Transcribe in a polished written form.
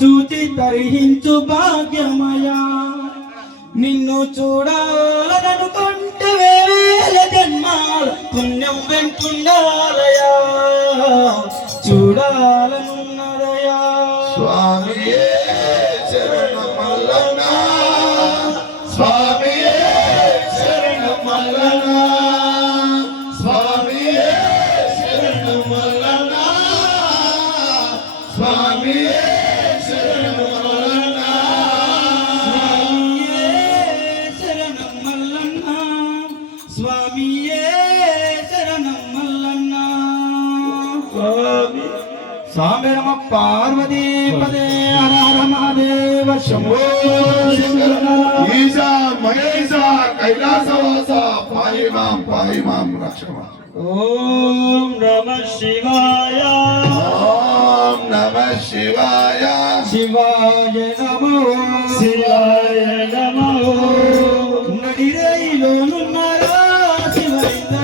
చూచి తరిహించు భాగ్యమయా నిన్ను చూడాలనుకుంటే వేల జన్మాల పుణ్యం వెంటుండాలయా చూడాలనున్నదయా స్వామియే శరణమల్లన స్వామియే శరణమల్లన స్వామియే శరణమల్లన స్వామియే శరణమల్లన స్వామియే శరణం మల్లన్న స్వామి నమ పార్వతీ పదే హర హర మహాదేవ శంభో ఈశా మహేశ కైలాసవాస పాహి మాం రక్షమ ఓం నమ శివాయ ఓం నమ శివాయ శివాయ నమో శివాయ నమో నడిరైలోనున్నారా శివలింగ